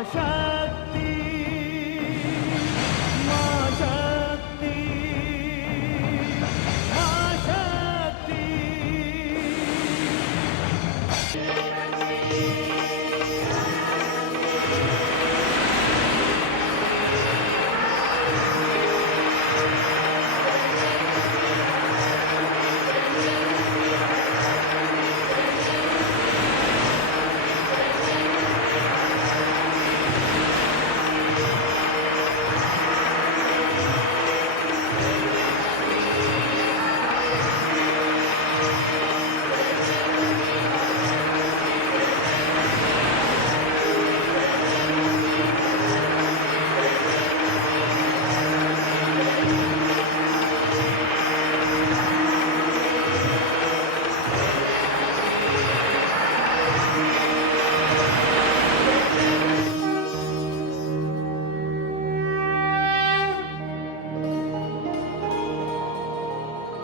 शक्ति, मां शक्ति, मां शक्ति।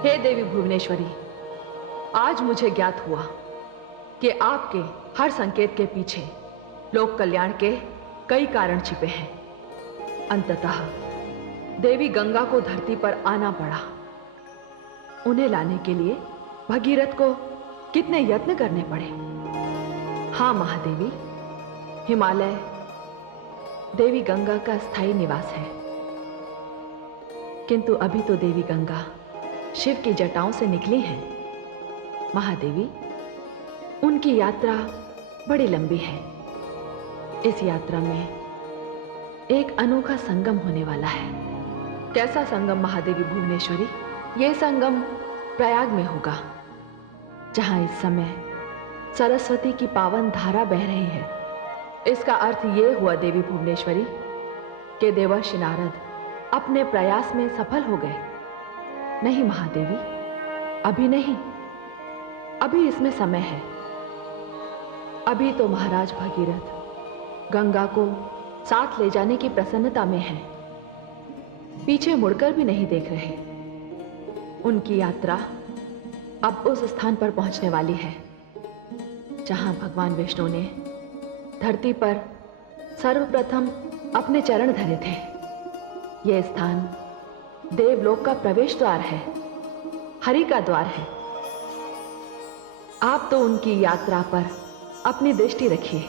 हे देवी भुवनेश्वरी, आज मुझे ज्ञात हुआ कि आपके हर संकेत के पीछे लोक कल्याण के कई कारण छिपे हैं। अंततः देवी गंगा को धरती पर आना पड़ा। उन्हें लाने के लिए भगीरथ को कितने यत्न करने पड़े। हाँ महादेवी, हिमालय देवी गंगा का स्थायी निवास है, किंतु अभी तो देवी गंगा शिव की जटाओं से निकली हैं। महादेवी, उनकी यात्रा बड़ी लंबी है। इस यात्रा में एक अनोखा संगम होने वाला है। कैसा संगम महादेवी भुवनेश्वरी? यह संगम प्रयाग में होगा, जहां इस समय सरस्वती की पावन धारा बह रही है। इसका अर्थ यह हुआ देवी भुवनेश्वरी कि देवर्षि नारद अपने प्रयास में सफल हो गए। नहीं महादेवी, अभी नहीं, अभी इसमें समय है। अभी तो महाराज भगीरथ गंगा को साथ ले जाने की प्रसन्नता में हैं। पीछे मुड़कर भी नहीं देख रहे। उनकी यात्रा अब उस स्थान पर पहुंचने वाली है जहां भगवान विष्णु ने धरती पर सर्वप्रथम अपने चरण धरे थे। यह स्थान देवलोक का प्रवेश द्वार है, हरि का द्वार है। आप तो उनकी यात्रा पर अपनी दृष्टि रखिए।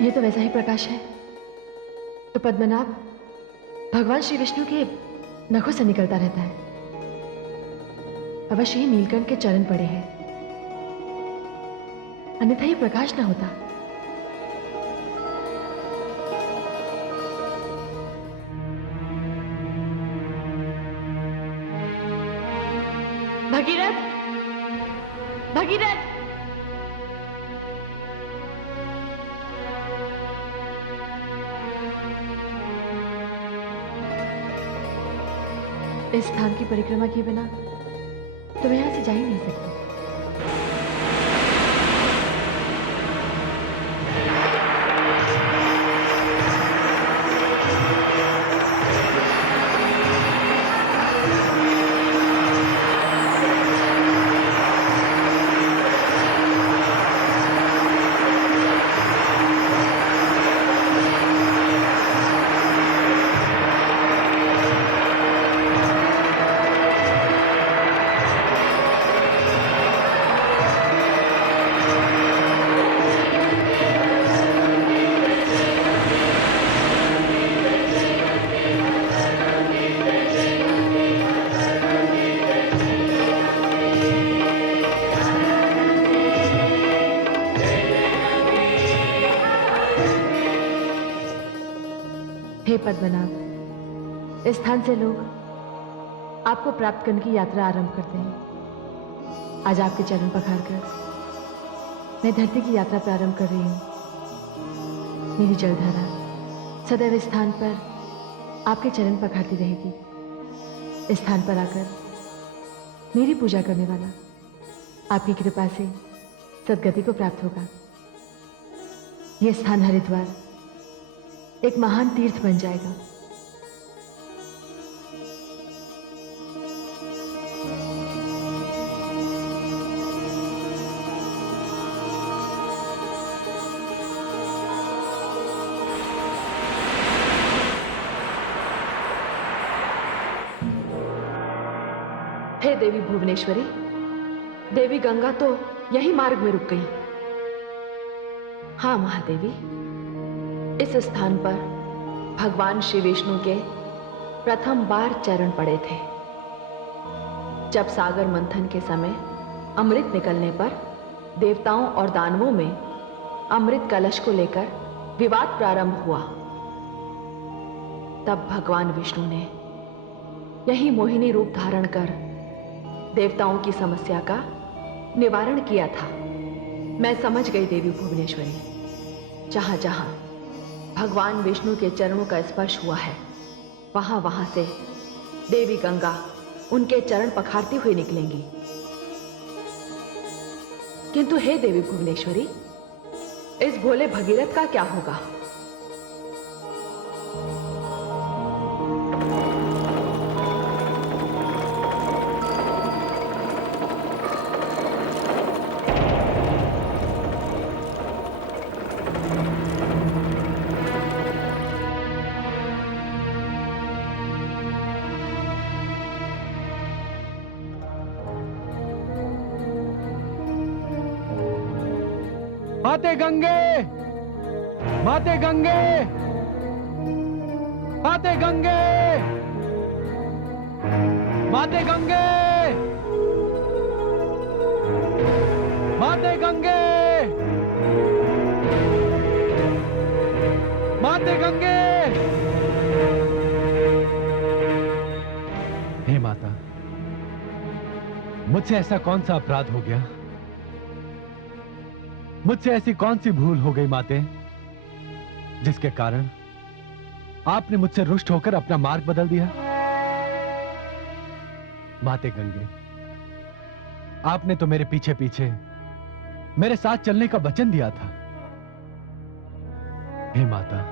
ये तो वैसा ही प्रकाश है तो पद्मनाभ भगवान श्री विष्णु के नखों से निकलता रहता है। अवश्य ही नीलकंठ के चरण पड़े हैं, अन्यथा ये प्रकाश ना होता। भगीरथ, भगीरथ, इस स्थान की परिक्रमा किए बिना तो मैं यहां से जा ही नहीं सकती। हे पद्मनाभ, इस स्थान से लोग आपको प्राप्त करने की यात्रा आरंभ करते हैं। आज आपके चरण पखार कर मैं धरती की यात्रा प्रारंभ कर रही हूं। मेरी जलधारा सदैव इस स्थान पर आपके चरण पखारती रहेगी। इस स्थान पर आकर मेरी पूजा करने वाला आपकी कृपा से सद्गति को प्राप्त होगा। यह स्थान हरिद्वार एक महान तीर्थ बन जाएगा। हे देवी भुवनेश्वरी, देवी गंगा तो यही मार्ग में रुक गई। हाँ महादेवी, इस स्थान पर भगवान श्री विष्णु के प्रथम बार चरण पड़े थे। जब सागर मंथन के समय अमृत निकलने पर देवताओं और दानवों में अमृत कलश को लेकर विवाद प्रारंभ हुआ, तब भगवान विष्णु ने यही मोहिनी रूप धारण कर देवताओं की समस्या का निवारण किया था। मैं समझ गई देवी भुवनेश्वरी, जहां जहां भगवान विष्णु के चरणों का स्पर्श हुआ है, वहां वहां से देवी गंगा उनके चरण पखारती हुई निकलेंगी। किंतु हे देवी भुवनेश्वरी, इस भोले भगीरथ का क्या होगा? माते गंगे, माते गंगे, माते गंगे, माते गंगे, माते गंगे, माते गंगे। हे माता, मुझसे ऐसा कौन सा अपराध हो गया? मुझसे ऐसी कौन सी भूल हो गई माते, जिसके कारण आपने मुझसे रुष्ट होकर अपना मार्ग बदल दिया? माते गंगे, आपने तो मेरे पीछे पीछे मेरे साथ चलने का वचन दिया था। हे माता,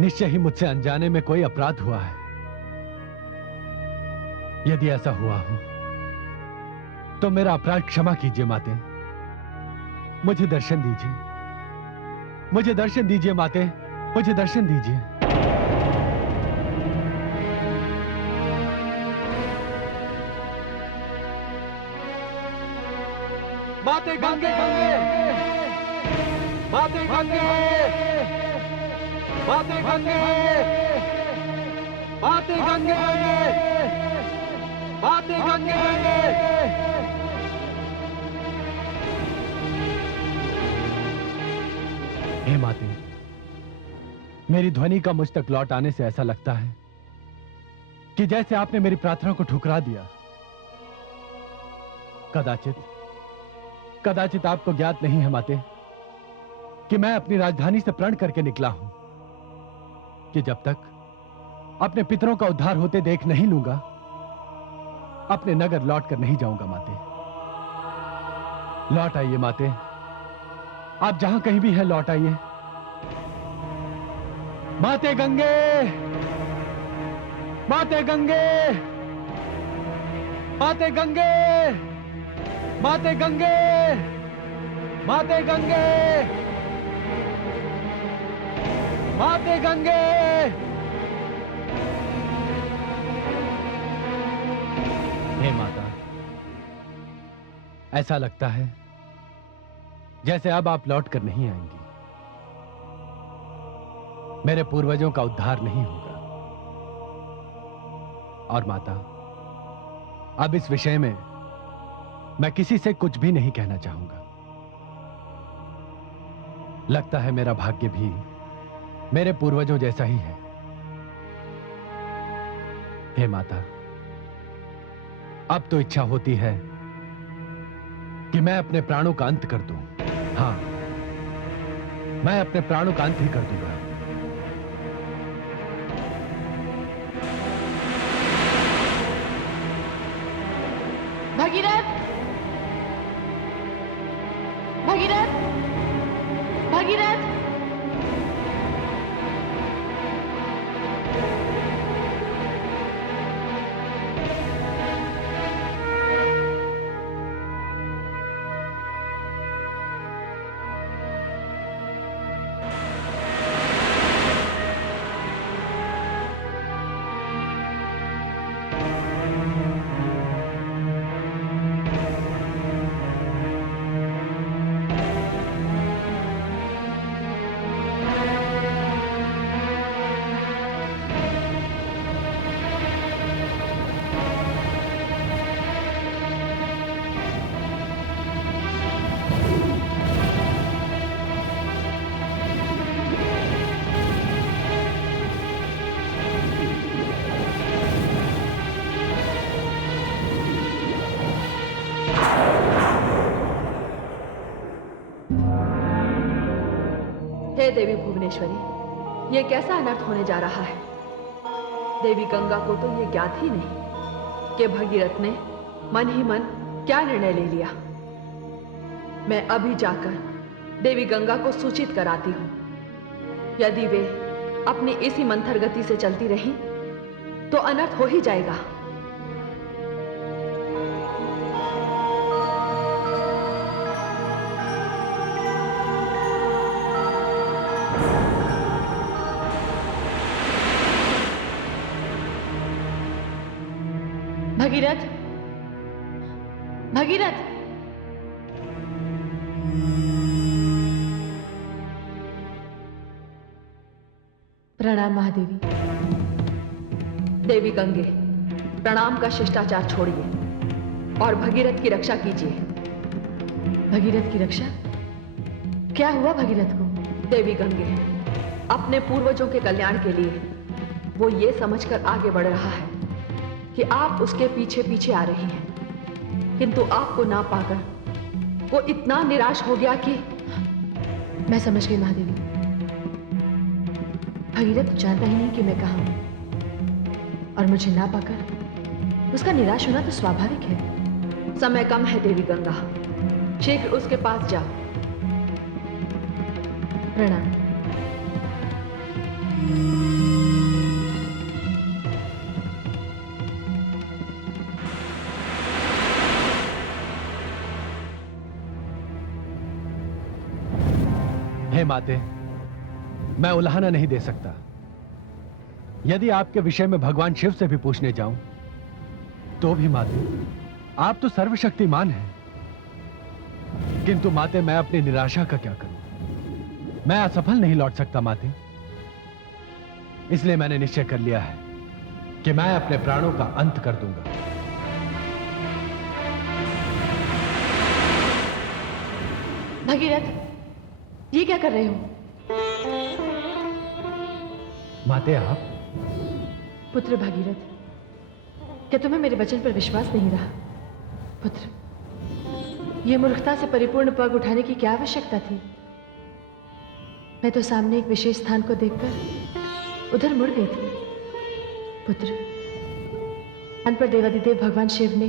निश्चय ही मुझसे अनजाने में कोई अपराध हुआ है। यदि ऐसा हुआ हो तो मेरा अपराध क्षमा कीजिए माते। मुझे दर्शन दीजिए, मुझे दर्शन दीजिए माते, मुझे दर्शन दीजिए। माते गंगे, माते गंगे, माते गंगे, माते गंगे, माते गंगे। हे माते, मेरी ध्वनि का मुझ तक लौट आने से ऐसा लगता है कि जैसे आपने मेरी प्रार्थना को ठुकरा दिया। कदाचित आपको ज्ञात नहीं है माते कि मैं अपनी राजधानी से प्रण करके निकला हूं कि जब तक अपने पितरों का उद्धार होते देख नहीं लूंगा, अपने नगर लौट कर नहीं जाऊंगा माते। लौट आइए माते, आप जहां कहीं भी हैं लौट आइए। माते गंगे, माते गंगे, माते गंगे, माते गंगे, माते गंगे, माते गंगे। हे माता, ऐसा लगता है जैसे अब आप लौट कर नहीं आएंगी। मेरे पूर्वजों का उद्धार नहीं होगा। और माता, अब इस विषय में मैं किसी से कुछ भी नहीं कहना चाहूंगा। लगता है मेरा भाग्य भी मेरे पूर्वजों जैसा ही है। हे माता, अब तो इच्छा होती है कि मैं अपने प्राणों का अंत कर दूं। हां, मैं अपने प्राणों का अंत ही कर दूंगा। भगीरथ, भगीरथ, भगीरथ। हे देवी भुवनेश्वरी, ये कैसा अनर्थ होने जा रहा है। देवी गंगा को तो ये ज्ञात ही नहीं कि भगीरथ ने मन ही मन क्या निर्णय ले लिया। मैं अभी जाकर देवी गंगा को सूचित कराती हूं। यदि वे अपनी इसी मंथर गति से चलती रहीं तो अनर्थ हो ही जाएगा। भगीरथ, भगीरथ। प्रणाम महादेवी। देवी गंगे, प्रणाम का शिष्टाचार छोड़िए और भगीरथ की रक्षा कीजिए। भगीरथ की रक्षा? क्या हुआ भगीरथ को? देवी गंगे, अपने पूर्वजों के कल्याण के लिए वो ये समझकर आगे बढ़ रहा है कि आप उसके पीछे पीछे आ रही हैं, किंतु आपको ना पाकर वो इतना निराश हो गया कि... मैं समझ गई महादेवी। भगीरथ जानता ही नहीं कि मैं कहाँ हूं और मुझे ना पाकर उसका निराश होना तो स्वाभाविक है। समय कम है देवी गंगा, शीघ्र उसके पास जाओ। प्रणाम। हे माते, मैं उल्हाना नहीं दे सकता। यदि आपके विषय में भगवान शिव से भी पूछने जाऊं तो भी माते, आप तो सर्वशक्तिमान हैं। किंतु माते, मैं अपनी निराशा का क्या करूं? मैं असफल नहीं लौट सकता माते। इसलिए मैंने निश्चय कर लिया है कि मैं अपने प्राणों का अंत कर दूंगा। भगीरथ, ये क्या कर रहे हो? माते, आप? पुत्र भगीरथ, क्या तुम्हें मेरे वचन पर विश्वास नहीं रहा? पुत्र, ये मूर्खता से परिपूर्ण पग उठाने की क्या आवश्यकता थी? मैं तो सामने एक विशेष स्थान को देखकर उधर मुड़ गई थी। पुत्र, अन पर देवादिदेव भगवान शिव ने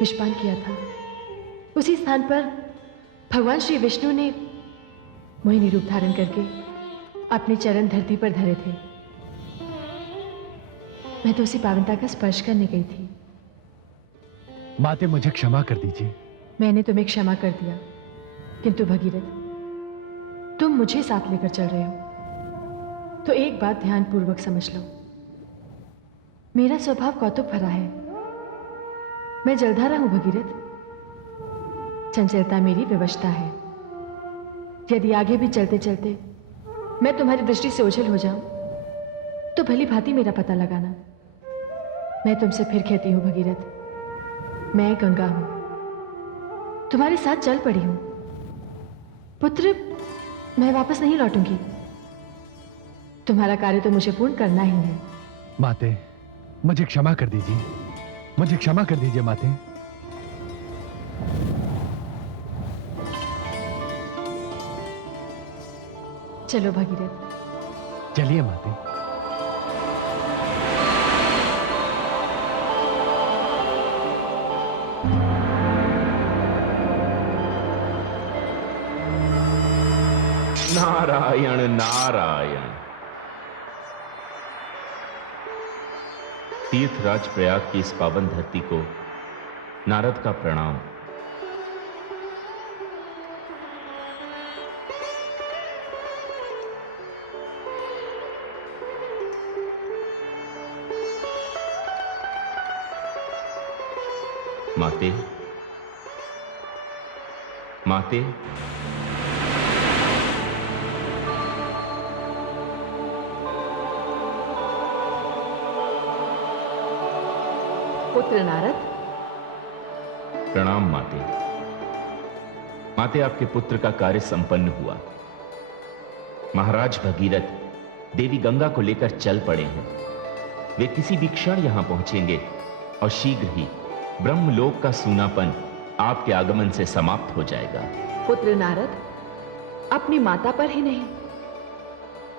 विषपान किया था। उसी स्थान पर भगवान श्री विष्णु ने मोहिनी रूप धारण करके अपने चरण धरती पर धरे थे। मैं तो उसी पावनता का स्पर्श करने गई थी। माते, मुझे क्षमा कर दीजिए। मैंने तुम्हें क्षमा कर दिया, किंतु भगीरथ, तुम मुझे साथ लेकर चल रहे हो तो एक बात ध्यानपूर्वक समझ लो। मेरा स्वभाव कौतुक भरा है। मैं जलधारा हूं भगीरथ। चंचलता मेरी विवशता है। यदि आगे भी चलते चलते मैं तुम्हारी दृष्टि से ओझल हो जाऊं तो भली भांति मेरा पता लगाना। मैं तुमसे फिर कहती हूं भगीरथ, मैं गंगा हूं, तुम्हारे साथ चल पड़ी हूं। पुत्र, मैं वापस नहीं लौटूंगी। तुम्हारा कार्य तो मुझे पूर्ण करना ही है। माते, मुझे क्षमा कर दीजिए, मुझे क्षमा कर दीजिए माते। चलो भगीरथ। चलिए माते। नारायण नारायण। तीर्थराज प्रयाग की इस पावन धरती को नारद का प्रणाम। माते, माते, पुत्र नारद। प्रणाम माते। माते, आपके पुत्र का कार्य संपन्न हुआ। महाराज भगीरथ देवी गंगा को लेकर चल पड़े हैं। वे किसी भी क्षण यहां पहुंचेंगे और शीघ्र ही ब्रह्मलोक का सूनापन आपके आगमन से समाप्त हो जाएगा। पुत्र नारद, अपनी माता पर ही नहीं,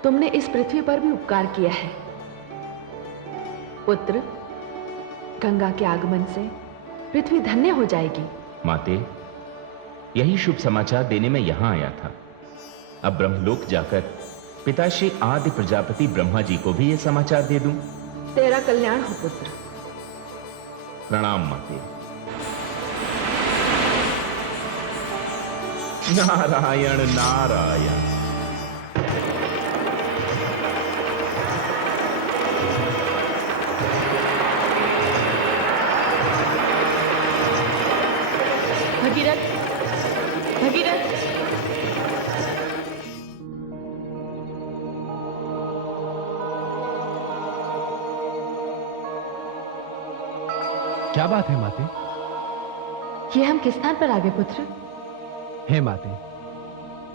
तुमने इस पृथ्वी पर भी उपकार किया है। पुत्र, गंगा के आगमन से पृथ्वी धन्य हो जाएगी। माते, यही शुभ समाचार देने में यहां आया था। अब ब्रह्मलोक जाकर पिताश्री आदि प्रजापति ब्रह्मा जी को भी यह समाचार दे दूं। तेरा कल्याण हो पुत्र। प्रणाम माते। नारायण नारायण। भगीरथ, भगीरथ। क्या बात है माते? ये हम किस स्थान पर आ गए पुत्र? हे माते,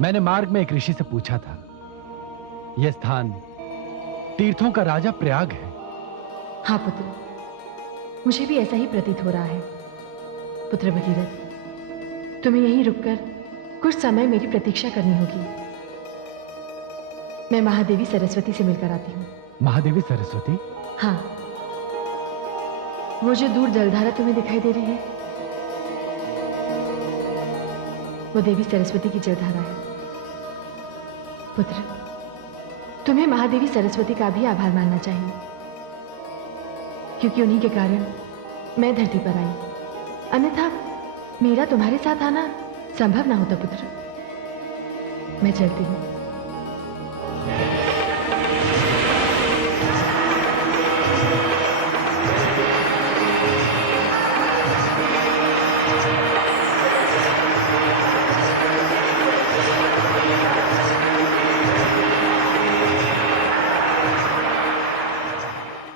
मैंने मार्ग में एक ऋषि से पूछा था। यह स्थान तीर्थों का राजा प्रयाग है। हाँ पुत्र, मुझे भी ऐसा ही प्रतीत हो रहा है। पुत्र भगीरथ, तुम्हें यहीं रुककर कुछ समय मेरी प्रतीक्षा करनी होगी। मैं महादेवी सरस्वती से मिलकर आती हूँ। महादेवी सरस्वती? हाँ, वो जो दूर जलधारा तुम्हें दिखाई दे रही है, वो देवी सरस्वती की जलधारा है। पुत्र, तुम्हें महादेवी सरस्वती का भी आभार मानना चाहिए, क्योंकि उन्हीं के कारण मैं धरती पर आई। अन्यथा मेरा तुम्हारे साथ आना संभव ना होता पुत्र। मैं चलती हूँ।